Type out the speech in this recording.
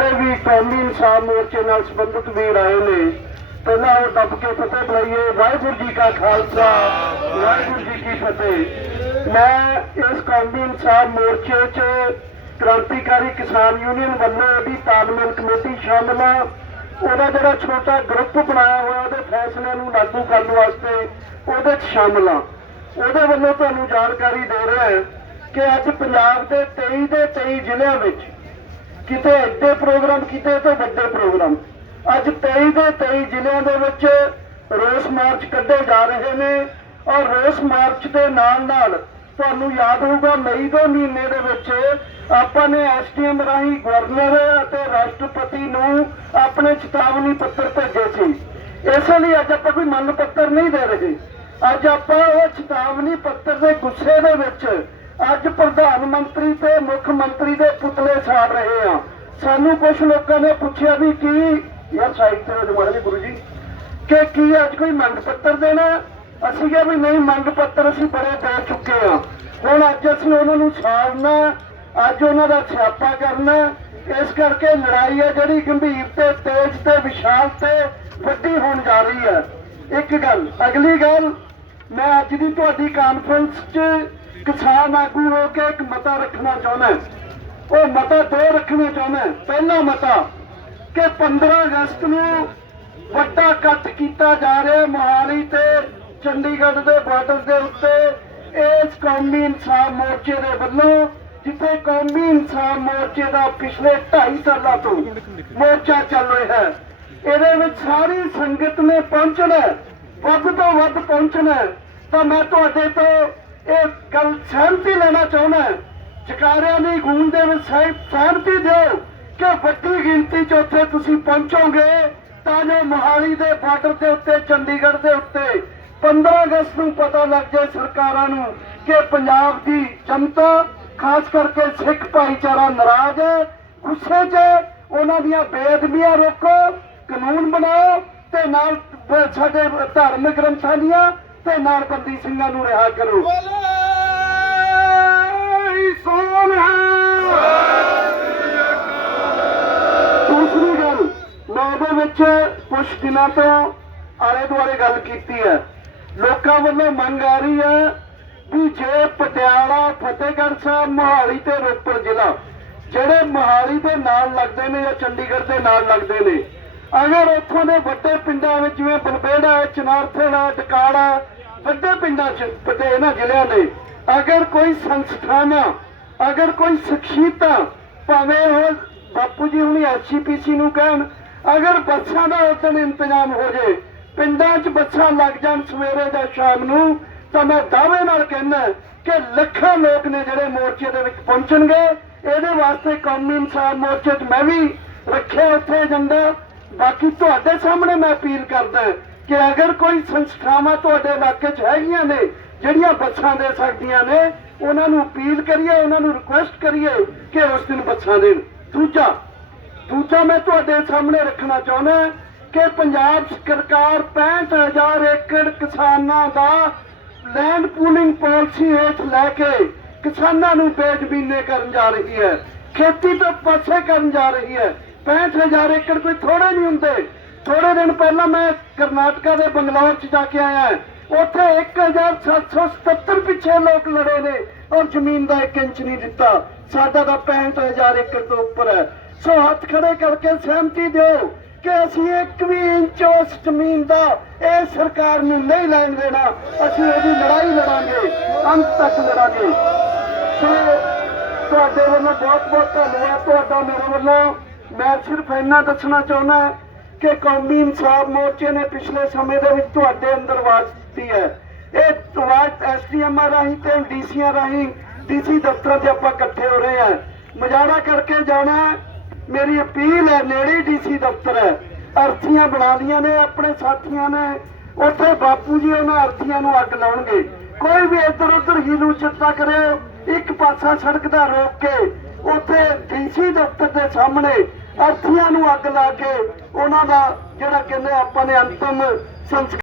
ਜਿਹੜੇ ਵੀ ਕੌਮੀ ਇਨਸਾਫ ਮੋਰਚੇ ਨਾਲ ਸੰਬੰਧਿਤ ਵੀਰ ਆਏ ਨੇ, ਪਹਿਲਾਂ ਉਹ ਦੱਬ ਕੇ ਫਤਿਹ ਬੁਲਾਈਏ। ਵਾਹਿਗੁਰੂ ਜੀ ਕਾ ਖਾਲਸਾ, ਵਾਹਿਗੁਰੂ ਜੀ ਕੀ ਫਤਿਹ। ਮੈਂ ਇਸ ਕੌਮੀ ਇਨਸਾਫ ਮੋਰਚੇ 'ਚ ਕ੍ਰਾਂਤੀਕਾਰੀ ਕਿਸਾਨ ਯੂਨੀਅਨ ਵੱਲੋਂ ਉਹਦੀ ਤਾਲਮੇਲ ਕਮੇਟੀ ਸ਼ਾਮਲ ਆ। ਉਹਦਾ ਜਿਹੜਾ ਛੋਟਾ ਗਰੁੱਪ ਬਣਾਇਆ ਹੋਇਆ, ਉਹਦੇ ਫੈਸਲੇ ਨੂੰ ਲਾਗੂ ਕਰਨ ਵਾਸਤੇ ਉਹਦੇ 'ਚ ਸ਼ਾਮਲ ਆ। ਉਹਦੇ ਵੱਲੋਂ ਤੁਹਾਨੂੰ ਜਾਣਕਾਰੀ ਦੇ ਰਿਹਾ ਕਿ ਅੱਜ ਪੰਜਾਬ ਦੇ 23 ਦੇ 23 ਜ਼ਿਲ੍ਹਿਆਂ ਵਿੱਚ ਕਿਤੇ ਐਡੇ ਪ੍ਰੋਗਰਾਮ ਕਿਤੇ ਤੋਂ ਵੱਡੇ ਪ੍ਰੋਗਰਾਮ। ਅੱਜ 23 ਦੇ 23 ਜ਼ਿਲ੍ਹਿਆਂ ਦੇ ਵਿੱਚ ਰੋਸ ਮਾਰਚ ਕੱਢੇ ਜਾ ਰਹੇ ਨੇ ਔਰ ਰੋਸ ਮਾਰਚ ਦੇ ਨਾਲ ਨਾਲ ਤੁਹਾਨੂੰ ਯਾਦ ਹੋਊਗਾ, ਮਈ ਦੇ ਮਹੀਨੇ ਦੇ ਵਿੱਚ ਆਪਾਂ ਨੇ ਐਸਟੀਐਮ ਰਾਹੀਂ ਗਵਰਨਰ ਅਤੇ ਰਾਸ਼ਟਰਪਤੀ ਨੂੰ ਆਪਣੇ ਚੇਤਾਵਨੀ ਪੱਤਰ ਭੇਜੇ ਸੀ। ਇਸੇ ਲਈ ਅੱਜ ਆਪਾਂ ਕੋਈ ਮੰਨ ਪੱਤਰ ਨਹੀਂ ਦੇ ਰਹੇ। ਅੱਜ ਆਪਾਂ ਉਹ ਚੇਤਾਵਨੀ ਪੱਤਰ ਦੇ ਗੁੱਸੇ ਦੇ ਵਿੱਚ ਅੱਜ ਪ੍ਰਧਾਨ ਮੰਤਰੀ ਤੇ ਮੁੱਖ ਮੰਤਰੀ ਦੇ ਪੁਤਲੇ ਸਾੜ ਰਹੇ ਆ ਸਾਨੂੰ ਕੁਝ ਲੋਕਾਂ ਨੇ ਪੁੱਛਿਆ ਵੀ ਕੀ, ਯਾਰ ਸਾਈਡ ਤੇ ਹੋ ਜੀ ਗੁਰੂ ਜੀ, ਕਿ ਕੀ ਅੱਜ ਕੋਈ ਮੰਗ ਪੱਤਰ ਦੇਣਾ? ਅਸੀਂ ਕਿਹਾ ਵੀ ਨਹੀਂ ਮੰਗ ਪੱਤਰ ਅਸੀਂ ਬੜੇ ਦੇ ਚੁੱਕੇ ਆ ਹੁਣ ਅੱਜ ਅਸੀਂ ਉਹਨਾਂ ਨੂੰ ਸਾੜਨਾ, ਅੱਜ ਉਹਨਾਂ ਦਾ ਛਾਪਾ ਕਰਨਾ, ਇਸ ਕਰਕੇ ਲੜਾਈ ਹੈ ਜਿਹੜੀ ਗੰਭੀਰ ਤੇ ਤੇਜ਼ ਤੇ ਵਿਸ਼ਾਲ ਤੇ ਵੱਡੀ ਹੋਣ ਜਾ ਰਹੀ ਹੈ। ਇੱਕ ਗੱਲ, ਅਗਲੀ ਗੱਲ, ਮੈਂ ਅੱਜ ਦੀ ਤੁਹਾਡੀ ਕਾਨਫਰੰਸ 'ਚ ਕਿਸਾਨ ਆਗੂ ਹੋ ਕੇ ਇੱਕ ਮਤਾ ਰੱਖਣਾ ਚਾਹੁੰਦਾ ਉਹ ਮਤਾ ਦੋ ਰੱਖਣਾ ਚਾਹੁੰਦਾ ਪਹਿਲਾ ਮਤਾ ਕਿ 15 ਅਗਸਤ ਨੂੰ ਵੱਡਾ ਇਕੱਠ ਕੀਤਾ ਜਾ ਰਿਹਾ ਮੋਹਾਲੀ ਤੇ ਚੰਡੀਗੜ੍ਹ ਦੇ ਬਾਰਡਰ ਦੇ ਉੱਤੇ। ਇਸ ਕੌਮੀ ਇਨਸਾਫ ਮੋਰਚੇ ਦੇ ਵੱਲੋਂ, ਜਿੱਥੇ ਕੌਮੀ ਇਨਸਾਫ ਮੋਰਚੇ ਦਾ ਪਿਛਲੇ 2.5 ਸਾਲਾਂ ਤੋਂ ਮੋਰਚਾ ਚੱਲ ਰਿਹਾ ਹੈ, ਇਹਦੇ ਵਿੱਚ ਸਾਰੀ ਸੰਗਤ ਨੇ ਪਹੁੰਚਣਾ ਵੱਧ ਤੋਂ ਵੱਧ ਪਹੁੰਚਣਾ ਤਾਂ ਮੈਂ ਤੁਹਾਡੇ ਤੋਂ ਇਹ ਗੱਲ ਸਹਿਮਤੀ ਲੈਣਾ ਚਾਹੁੰਦਾ ਜਕਾਰਿਆਂ ਦੀ ਗੂੰਜ ਦੇ ਵਿੱਚ ਸਹਿਮਤੀ ਦਿਓ ਕਿ ਵੱਡੀ ਗਿਣਤੀ 'ਚ ਉੱਥੇ ਤੁਸੀਂ ਪਹੁੰਚੋਗੇ ਤਾਂ ਜੋ ਮੋਹਾਲੀ ਦੇ ਬਾਰਡਰ ਦੇ ਉੱਤੇ, ਚੰਡੀਗੜ੍ਹ ਦੇ ਉੱਤੇ 15 ਅਗਸਤ ਨੂੰ ਪਤਾ ਲੱਗ ਜਾਏ ਸਰਕਾਰਾਂ ਨੂੰ ਕਿ ਪੰਜਾਬ ਦੀ ਜਨਤਾ, ਖਾਸ ਕਰਕੇ ਸਿੱਖ ਭਾਈਚਾਰਾ ਨਾਰਾਜ਼ ਹੈ, ਗੁੱਸੇ 'ਚ ਉਹਨਾਂ ਦੀਆਂ ਬੇਅਦਬੀਆਂ ਰੋਕੋ, ਕਾਨੂੰਨ ਬਣਾਓ ਤੇ ਨਾਲ ਸਾਡੇ ਧਾਰਮਿਕ ਗ੍ਰੰਥਾਂ ਦੀਆਂ ਤੇ ਨਾਲ ਸਿੰਘਾਂ ਨੂੰ ਰਿਹਾ ਕਰੋ। ਸੋਨ ਦੂਸਰੀ ਗੱਲ, ਮੈਂ ਉਹਦੇ ਵਿੱਚ ਕੁਝ ਦਿਨਾਂ ਤੋਂ ਆਲੇ ਦੁਆਲੇ ਗੱਲ ਕੀਤੀ ਹੈ। ਲੋਕਾਂ ਵੱਲੋਂ ਮੰਗ ਆ ਰਹੀ ਹੈ ਵੀ ਜੇ ਪਟਿਆਲਾ, ਫਤਿਹਗੜ੍ਹ ਸਾਹਿਬ, ਮੋਹਾਲੀ ਤੇ ਰੋਪੜ ਜ਼ਿਲ੍ਹਾ, ਜਿਹੜੇ ਮੋਹਾਲੀ ਦੇ ਨਾਲ ਲੱਗਦੇ ਨੇ ਜਾਂ ਚੰਡੀਗੜ੍ਹ ਦੇ ਨਾਲ ਲੱਗਦੇ ਨੇ ਅਗਰ ਉੱਥੋਂ ਦੇ ਵੱਡੇ ਪਿੰਡਾਂ ਵਿੱਚ ਜਿਵੇਂ ਬਲਬੇੜਾ ਹੈ ਚਨਾਰਥਲ ਹੈ ਵੱਡੇ ਪਿੰਡਾਂ 'ਚ ਵੱਡੇ ਇਹਨਾਂ ਜ਼ਿਲ੍ਹਿਆਂ ਦੇ ਅਗਰ ਕੋਈ ਸੰਸਥਾਵਾਂ, ਅਗਰ ਕੋਈ ਸ਼ਖਸੀਅਤਾਂ ਭਾਵੇਂ ਉਹ ਬਾਪੂ ਜੀ ਹੁਣੀ ਐਸਜੀਪੀਸੀ ਨੂੰ ਕਹਿਣ, ਅਗਰ ਬੱਸਾਂ ਦਾ ਉਦੋਂ ਇੰਤਜ਼ਾਮ ਹੋ ਜੇ, ਪਿੰਡਾਂ 'ਚ ਬੱਸਾਂ ਲੱਗ ਜਾਣ ਸਵੇਰੇ ਜਾਂ ਸ਼ਾਮ ਨੂੰ, ਤਾਂ ਮੈਂ ਦਾਅਵੇ ਨਾਲ ਕਹਿੰਦਾ ਕਿ ਲੱਖਾਂ ਲੋਕ ਨੇ ਜਿਹੜੇ ਮੋਰਚੇ ਦੇ ਵਿੱਚ ਪਹੁੰਚਣਗੇ। ਇਹਦੇ ਵਾਸਤੇ ਕੌਮੀ ਇਨਸਾਫ ਮੋਰਚੇ 'ਚ ਮੈਂ ਵੀ ਰੱਖਿਆ ਉੱਥੇ ਏਜੰਡਾ। ਬਾਕੀ ਤੁਹਾਡੇ ਸਾਹਮਣੇ ਮੈਂ ਅਪੀਲ ਕਰਦਾ ਕਿ ਅਗਰ ਕੋਈ ਸੰਸਥਾਵਾਂ ਤੁਹਾਡੇ ਇਲਾਕੇ 'ਚ ਹੈਗੀਆਂ ਨੇ, ਜਿਹੜੀਆਂ ਬੱਸਾਂ ਦੇ ਸਕਦੀਆਂ ਨੇ, ਉਹਨਾਂ ਨੂੰ ਅਪੀਲ ਕਰੀਏ, ਉਹਨਾਂ ਨੂੰ ਰਿਕੁਐਸਟ ਕਰੀਏ ਕਿ ਉਸ ਦਿਨ ਬੱਸਾਂ ਦੇਣ। ਦੂਜਾ ਦੂਜਾ ਮੈਂ ਤੁਹਾਡੇ ਸਾਹਮਣੇ ਰੱਖਣਾ ਚਾਹੁੰਦਾ ਕਿ ਪੰਜਾਬ ਸਰਕਾਰ 65000 ਏਕੜ ਕਿਸਾਨਾਂ ਦਾ ਲੈਂਡ ਪੂਲਿੰਗ ਪਾਲਿਸੀ ਹੇਠ ਲੈ ਕੇ ਕਿਸਾਨਾਂ ਨੂੰ ਬੇਜ਼ਮੀਨੇ ਕਰਨ ਜਾ ਰਹੀ ਹੈ। ਖੇਤੀ ਤੋਂ ਪਾਸੇ ਕਰਨ ਜਾ ਰਹੀ ਹੈ। 65000 ਏਕੜ ਕੋਈ ਥੋੜੇ ਨਹੀਂ ਹੁੰਦੇ। ਥੋੜੇ ਦਿਨ ਪਹਿਲਾਂ ਮੈਂ ਕਰਨਾਟਕਾ ਦੇ ਬੰਗਲੌਰ ਚ ਜਾ ਕੇ ਆਇਆ। ਉੱਥੇ 1777 ਪਿੱਛੇ ਲੋਕ ਲੜੇ ਨੇ। ਔਰ ਜ਼ਮੀਨ ਦਾ 1 ਇੰਚ ਨਹੀਂ ਦਿੱਤਾ। ਸਾਡਾ ਤਾਂ 65000 ਏਕੜ ਤੋਂ ਉੱਪਰ ਹੈ। ਸੋ ਹੱਥ ਖੜੇ ਕਰਕੇ ਸਹਿਮਤੀ ਦਿਓ ਕਿ ਅਸੀਂ ਇੱਕ ਵੀ ਇੰਚ ਉਸ ਜ਼ਮੀਨ ਦਾ ਇਹ ਸਰਕਾਰ ਨੂੰ ਨਹੀਂ ਲੈਣ ਦੇਣਾ। ਅਸੀਂ ਇਹਦੀ ਲੜਾਈ ਲੜਾਂਗੇ, ਅੰਤ ਤੱਕ ਲੜਾਂਗੇ। ਸੋ ਤੁਹਾਡੇ ਵੱਲੋਂ ਬਹੁਤ ਬਹੁਤ ਧੰਨਵਾਦ। ਤੁਹਾਡਾ ਮੇਰੇ ਵੱਲੋਂ ਮੈਂ ਸਿਰਫ ਇੰਨਾ ਦੱਸਣਾ ਚਾਹੁੰਦਾ ਕਿ ਕੌਮੀ ਇਨਸਾਫ ਮੋਰਚੇ ਨੇ ਪਿਛਲੇ ਸਮੇਂ ਦੇ ਵਿੱਚ ਤੁਹਾਡੇ ਅੰਦਰ ਆਵਾਜ਼ ਦਿੱਤੀ ਹੈ। ਇਹ ਆਵਾਜ਼ ਐਸਡੀਐਮ ਰਾਹੀਂ ਤੇ ਡੀਸੀਆਂ ਰਾਹੀਂ ਡੀਸੀ ਦਫ਼ਤਰਾਂ 'ਚ ਆਪਾਂ ਇਕੱਠੇ ਹੋ ਰਹੇ ਹਾਂ। ਮਜਾਰਾ ਕਰਕੇ ਜਾਣਾ ਮੇਰੀ ਅਪੀਲ ਹੈ, ਨੇੜੇ ਡੀਸੀ ਦਫ਼ਤਰ ਹੈ। ਅਰਥੀਆਂ ਬਣਾ ਲੀਆਂ ਨੇ ਆਪਣੇ ਸਾਥੀਆਂ ਨੇ। ਉੱਥੇ ਬਾਪੂ ਜੀ ਉਹਨਾਂ ਅਰਥੀਆਂ ਨੂੰ ਅੱਗ ਲਾਉਣਗੇ। ਕੋਈ ਵੀ ਇੱਧਰ ਉੱਧਰ ਹੀਲੂ ਚਿੱਤਾ ਕਰਿਓ। ਇੱਕ ਪਾਸਾ ਸੜਕ ਦਾ ਰੋਕ ਕੇ ਉੱਥੇ ਡੀਸੀ ਦਫ਼ਤਰ ਦੇ ਸਾਹਮਣੇ ਅਰਥੀਆਂ ਨੂੰ ਅੱਗ ਲਾ ਕੇ ਉਹਨਾਂ ਦਾ ਜਿਹੜਾ ਕਹਿੰਦੇ ਆਪਾਂ ਨੇ ਅੰਤਮ ਸੰਸਕਾਰ